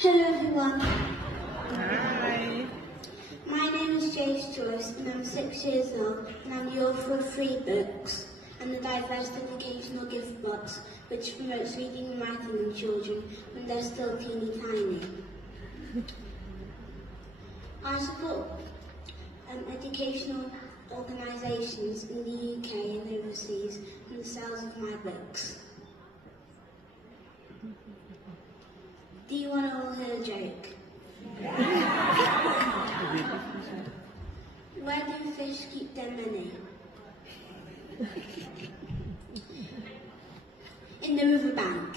Hello everyone, Hi. my name is Jace Joyce and I'm 6 years old and I'm the author of 3 books and the Diverse Educational Gift Box, which promotes reading and writing in children when they're still teeny tiny. I support educational organisations in the UK and overseas in the sales of my books. Do you want to all hear a joke? Where do fish keep their money? In the riverbank.